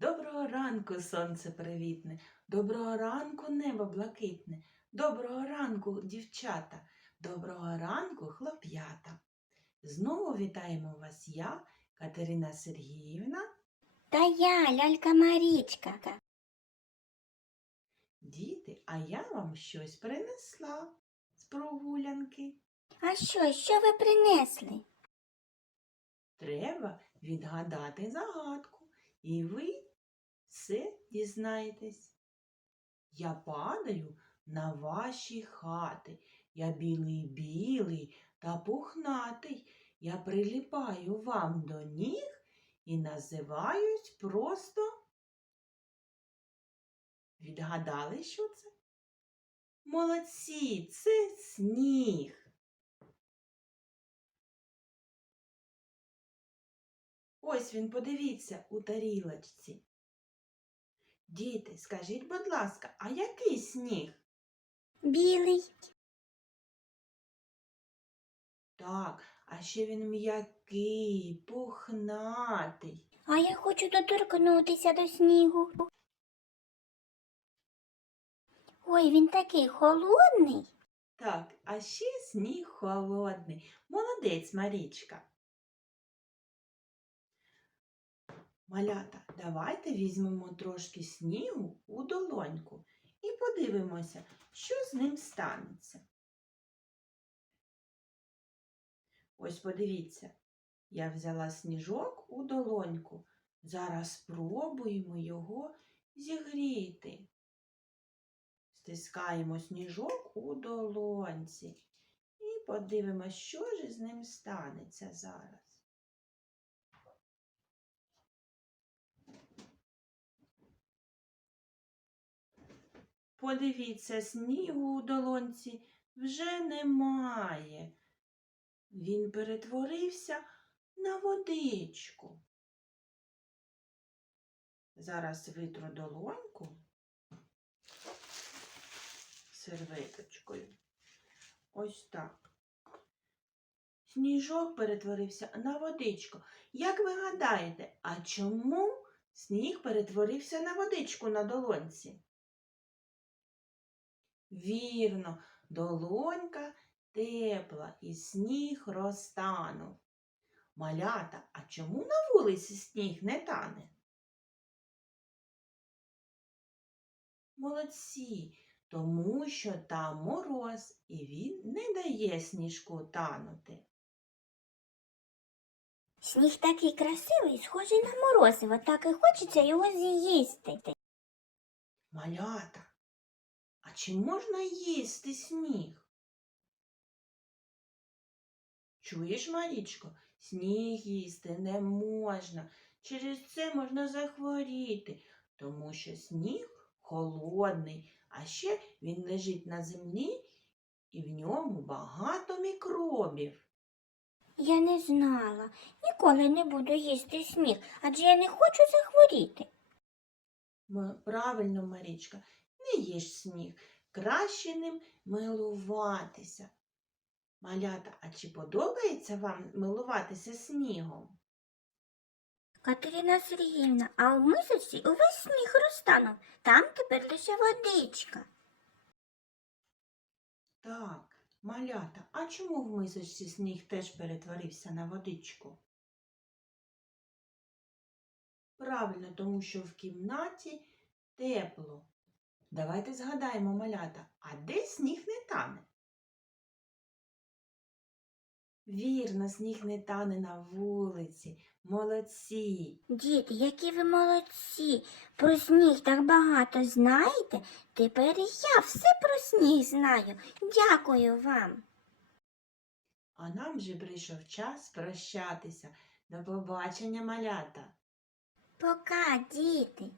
Доброго ранку, сонце привітне, доброго ранку, небо блакитне, доброго ранку, дівчата, доброго ранку, хлоп'ята. Знову вітаємо вас я, Катерина Сергіївна. Та я, лялька Марічка. Діти, а я вам щось принесла з прогулянки. А що, що ви принесли? Треба відгадати загадку, і ви все дізнаєтесь. Я падаю на ваші хати. Я білий білий та пухнатий. Я приліпаю вам до ніг і називаюсь просто. Відгадали, що це? Молодці, це сніг. Ось він, подивіться, у тарілочці. Діти, скажіть, будь ласка, а який сніг? Білий. Так, а ще він м'який, пухнатий. А я хочу доторкнутися до снігу. Ой, він такий холодний. Так, а ще сніг холодний. Молодець, Марічка. Малята, давайте візьмемо трошки снігу у долоньку і подивимося, що з ним станеться. Ось подивіться, я взяла сніжок у долоньку. Зараз спробуємо його зігріти. Стискаємо сніжок у долонці і подивимося, що ж з ним станеться зараз. Подивіться, снігу у долонці вже немає. Він перетворився на водичку. Зараз витру долоньку серветочкою. Ось так. Сніжок перетворився на водичку. Як ви гадаєте, а чому сніг перетворився на водичку на долонці? Вірно, долонька тепла і сніг розтанув. Малята, а чому на вулиці сніг не тане? Молодці, тому що там мороз, і він не дає сніжку танути. Сніг такий красивий, схожий на морозиво, так і хочеться його з'їсти. Малята, а чи можна їсти сніг? Чуєш, Марічко, сніг їсти не можна. Через це можна захворіти, тому що сніг холодний, а ще він лежить на землі і в ньому багато мікробів. Я не знала. Ніколи не буду їсти сніг, адже я не хочу захворіти. Правильно, Марічка, не їж сніг, краще ним милуватися. Малята, а чи подобається вам милуватися снігом? Катерина Сергіївна, а у мисочці увесь сніг розтанув. Там тепер лише водичка. Так, малята, а чому в мисочці сніг теж перетворився на водичку? Правильно, тому що в кімнаті тепло. Давайте згадаємо, малята, а де сніг не тане? Вірно, сніг не тане на вулиці. Молодці. Діти, які ви молодці. Про сніг так багато знаєте. Тепер і я все про сніг знаю. Дякую вам. А нам вже прийшов час прощатися. До побачення, малята. Пока, діти.